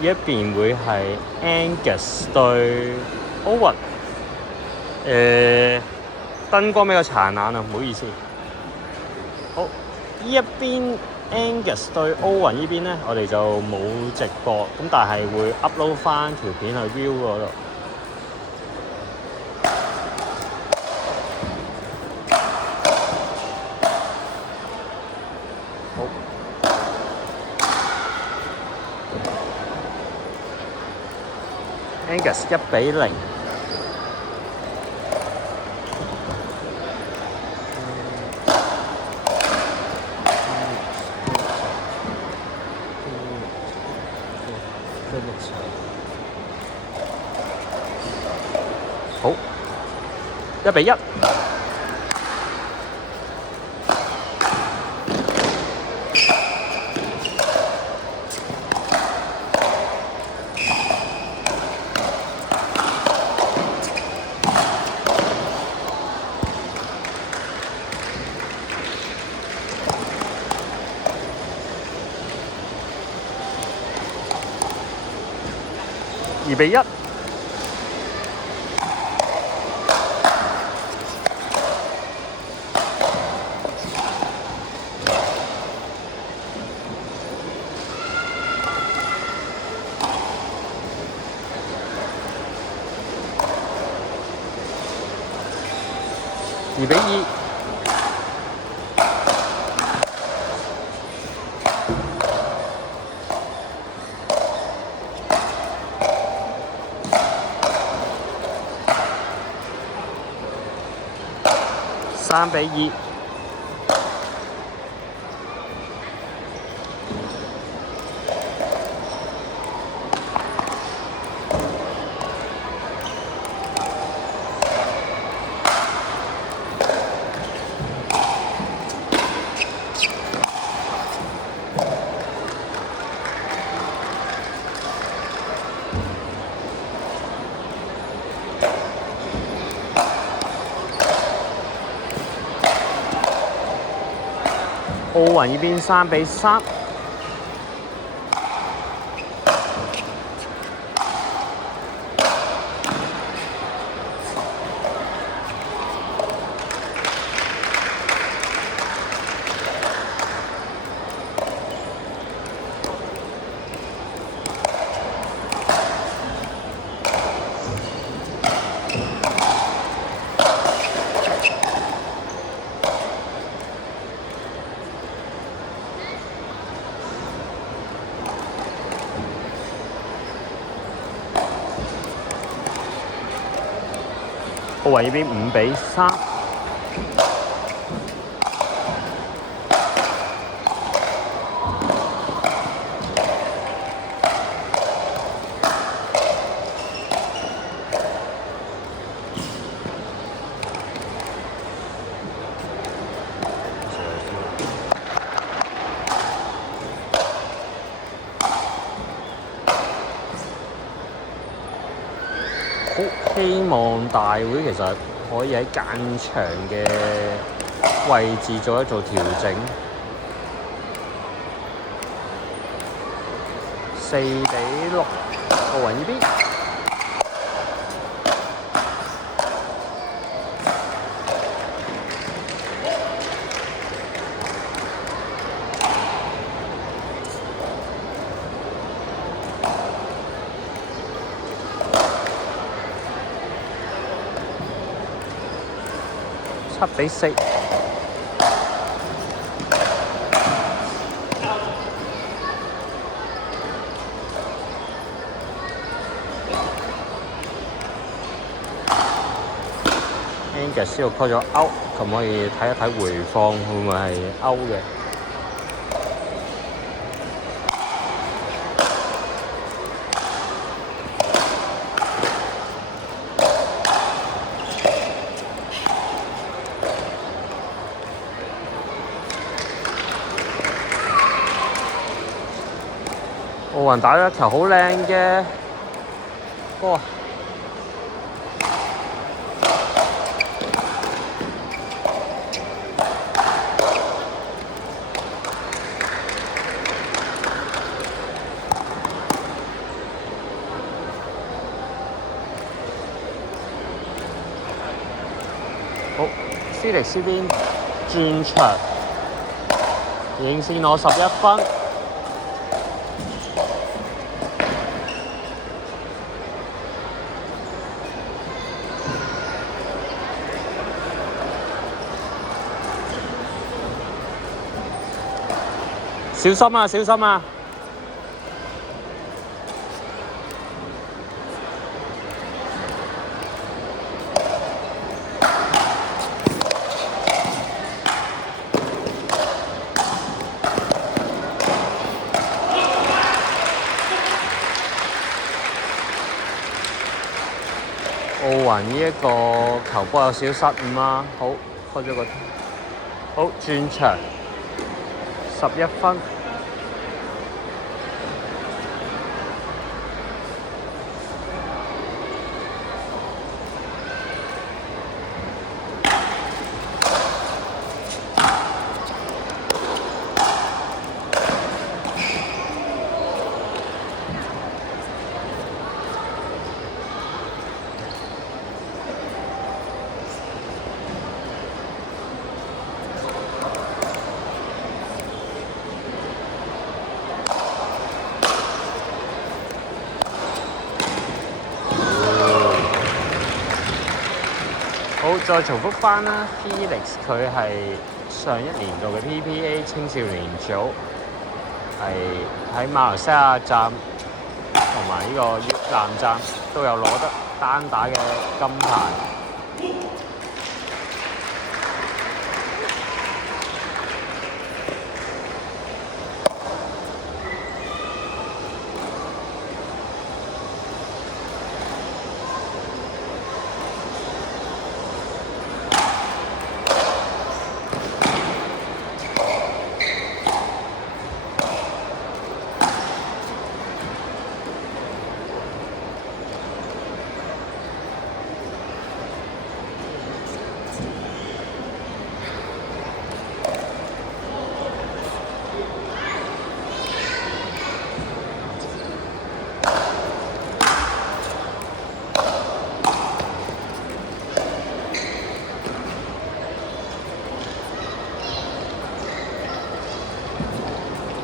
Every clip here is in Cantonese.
呢一邊會係 Angus 對 Owen。燈光比較殘眼啊，唔好意思。好，呢一邊 Angus 對 Owen 呢邊咧，我哋就冇直播，咁但係會 upload 翻條片去 View 嗰度。好 ，Angus 1-0。好，1-1。2-1。2-2。3-2。奧雲呢邊3-3。奧雲呢邊5-3。希望大會其實可以喺間場嘅位置做調整。4-6，奧雲呢邊。7-4。Angus 先又 call 咗 out， 咁可以睇一睇回放會唔會係 out 嘅。奧雲打咗一球好靚嘅波。Felix 呢邊轉場，已經先攞11分。小心啊！小心啊！奧雲呢一個球波有少少失誤啦，好開咗個好轉場11分。好，再重複翻啦 ，Felix 佢係上一年度嘅 PPA 青少年組，係喺馬來西亞站同埋呢個越南站都有攞得單打嘅金牌。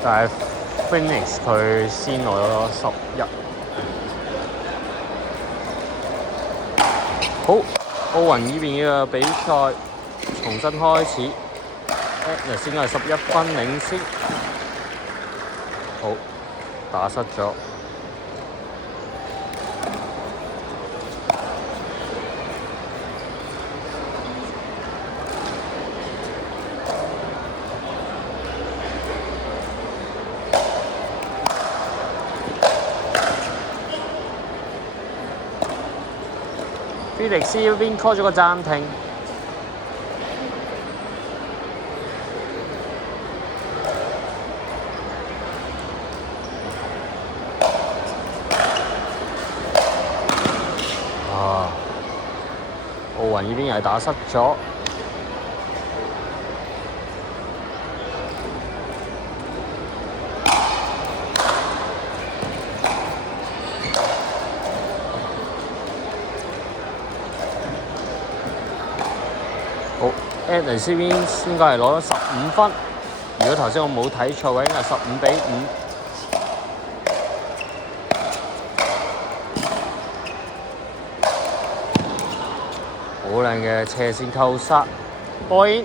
但係 Phoenix 佢先攞咗11。好，奧雲呢邊嘅比賽重新開始 ，Edna 先係11分領先。好，打失咗。菲力斯嗰邊 call 咗個暫停。奧雲呢邊又係打失咗。好 ，Edna 呢邊應該係攞咗15分。如果頭先我冇睇錯嘅，應該係15-5。好靚嘅斜線扣殺 ，point。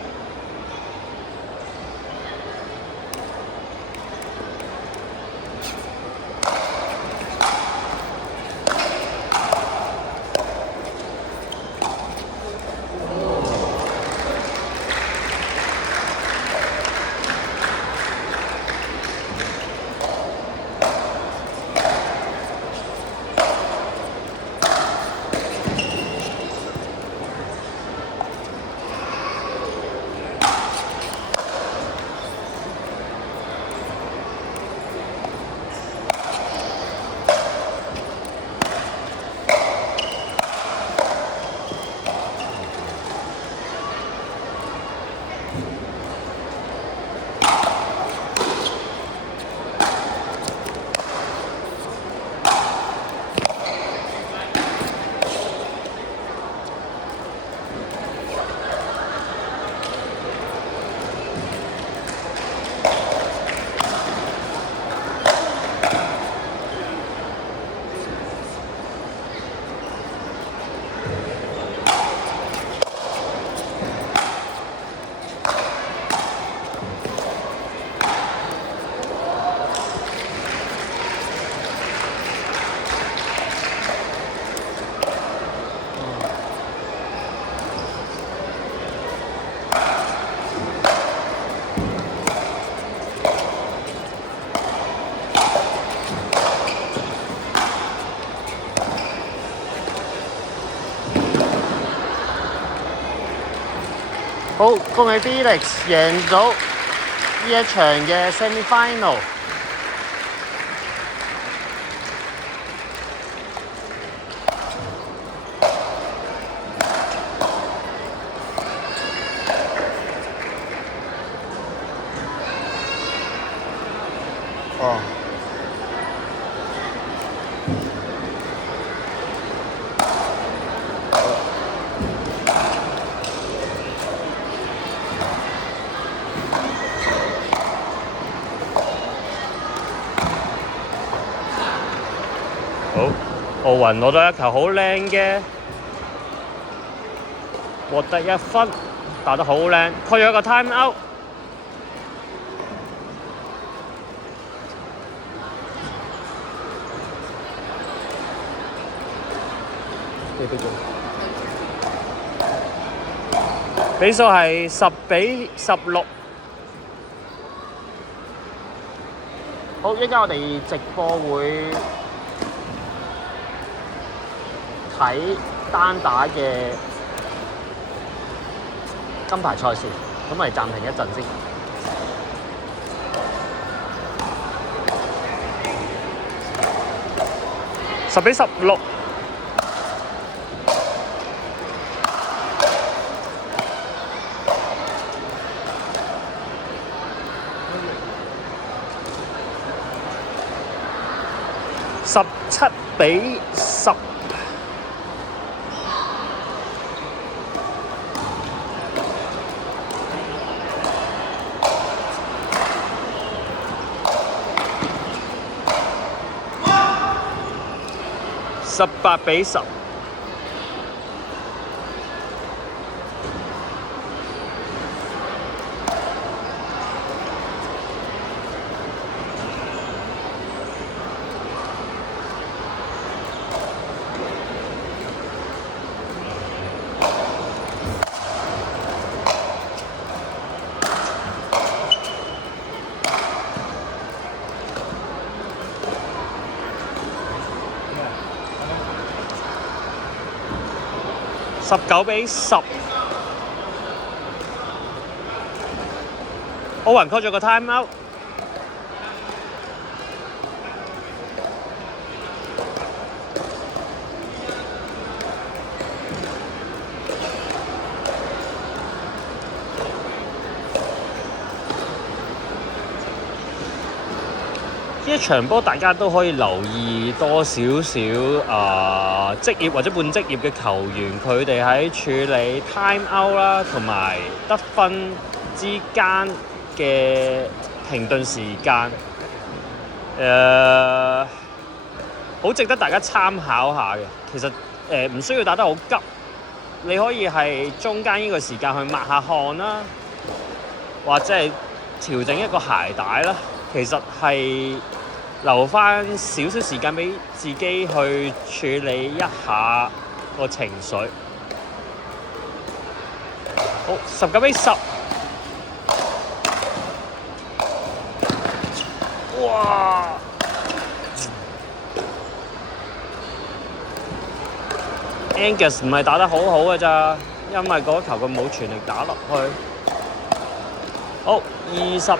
好，恭喜 Felix 贏到呢一場嘅 semi-final。哦。好，奧雲攞到一球好靚嘅，獲得1分，打得好靚，開咗一個 time out。比數係10-16。好，依家我哋直播會睇單打嘅金牌賽事，咁我哋暫停一陣先。10-16。17-10。18-10。19-10。奧雲 call 咗個 time out。呢一場波大家都可以留意多少少職業或者半職業嘅球員，佢哋喺處理 time out 啦，同埋得分之間嘅停頓時間，好值得大家參考下嘅。其實唔需要打得好急，你可以係中間呢個時間去抹下汗啦，或者係調整一個鞋帶啦。其實係留翻少少時間俾自己去處理一下個情緒。好，19-10。哇！Angus 唔係打得好好嘅咋，因為嗰球佢冇全力打落去。好，20-10。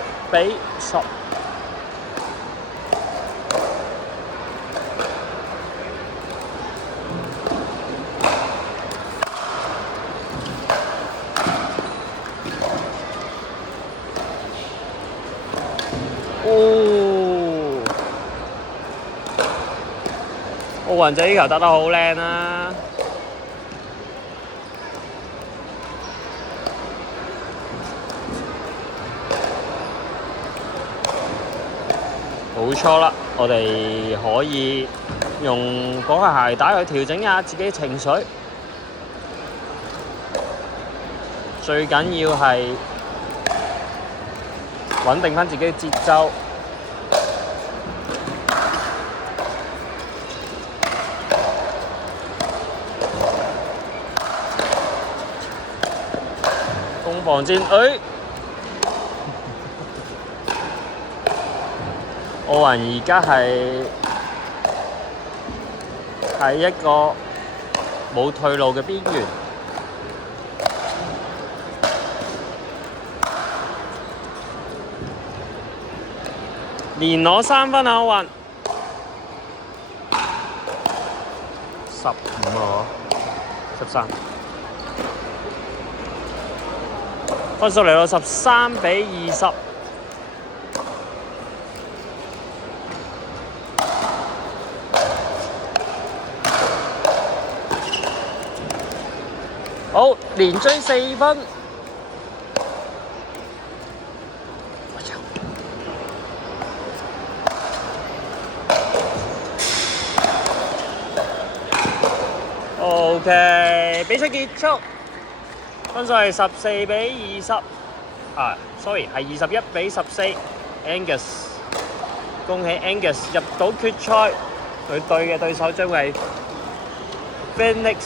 奧雲仔呢球打得好靚啦！冇錯啦，我哋可以用嗰個鞋帶去調整下自己情緒。最緊要係穩定返自己嘅節奏。攻防戰，奧雲而家係喺一個冇退路嘅邊緣。連攞3分啊！奧運15啊，13分數嚟到13-20。好，連追4分。OK， 比賽結束，分數係14-20。sorry 係21-14。Angus， 恭喜 Angus 入到決賽，佢對嘅對手將係 Phoenix。